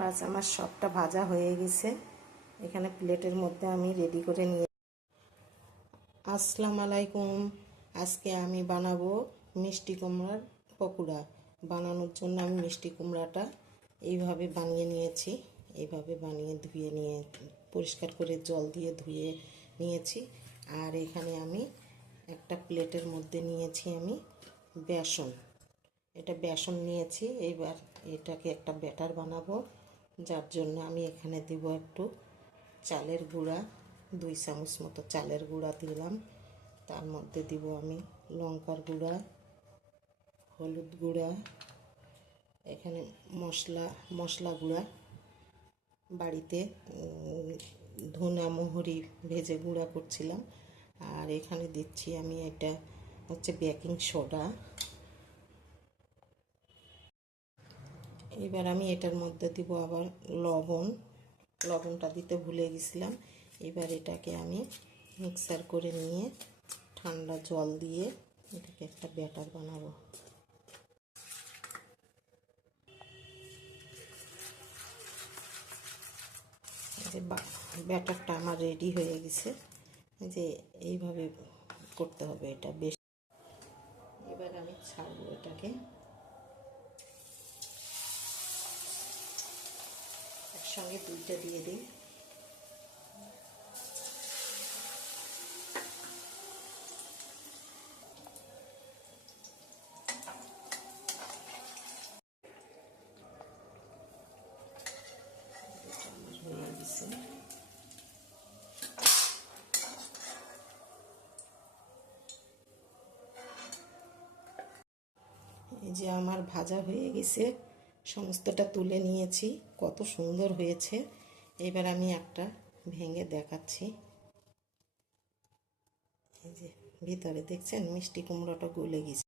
বাস আমার সবটা ভাজা হয়ে গেছে। এখানে প্লেটের মধ্যে আমি রেডি করে নিয়ে। আসসালামু আলাইকুম। আজকে আমি বানাবো মিষ্টি কুমড়ার পকোড়া। বানানোর জন্য আমি মিষ্টি কুমড়াটা এইভাবে বানিয়ে নিয়েছি। এইভাবে বানিয়ে ধুয়ে নিয়ে পরিষ্কার করে জল দিয়ে ধুয়ে নিয়েছি। আর এখানে আমি একটা প্লেটের মধ্যে নিয়েছি আমি বেসন। এটা বেসন নিয়েছি। এইবার এটাকে একটা ব্যাটার বানাবো, যার জন্য আমি এখানে দিব একটু চালের গুঁড়া, 2 চামচ মতো চালের গুঁড়া দিলাম। তার মধ্যে দিব আমি লঙ্কার গুঁড়া, হলুদ গুঁড়া, এখানে মশলা গুঁড়া বাড়িতে ধনা মহরি ভেজে গুঁড়া করছিলাম। আর এখানে দিচ্ছি আমি এটা হচ্ছে বেকিং সোডা। এবার আমি এটার মধ্যে দিব আবার লবণটা দিতে ভুলে গেছিলাম। এবার এটাকে আমি মিক্সার করে নিয়ে ঠান্ডা জল দিয়ে এটাকে একটা ব্যাটার বানাবো। যে ব্যাটারটা আমার রেডি হয়ে গেছে, যে এইভাবে করতে হবে এটা বেশ। এবার আমি ছাড়বো এটাকে, একসঙ্গে দুইটা দিয়ে দিই। হয়ে গেছে। এই যে আমার ভাজা হয়ে গেছে, সমস্তটা তুলে নিয়েছি। কত সুন্দর হয়েছে। এবার আমি একটা ভেঙে দেখাচ্ছি। এই যে ভিতরে দেখছেন মিষ্টি কুমড়োটা গলে গেছে।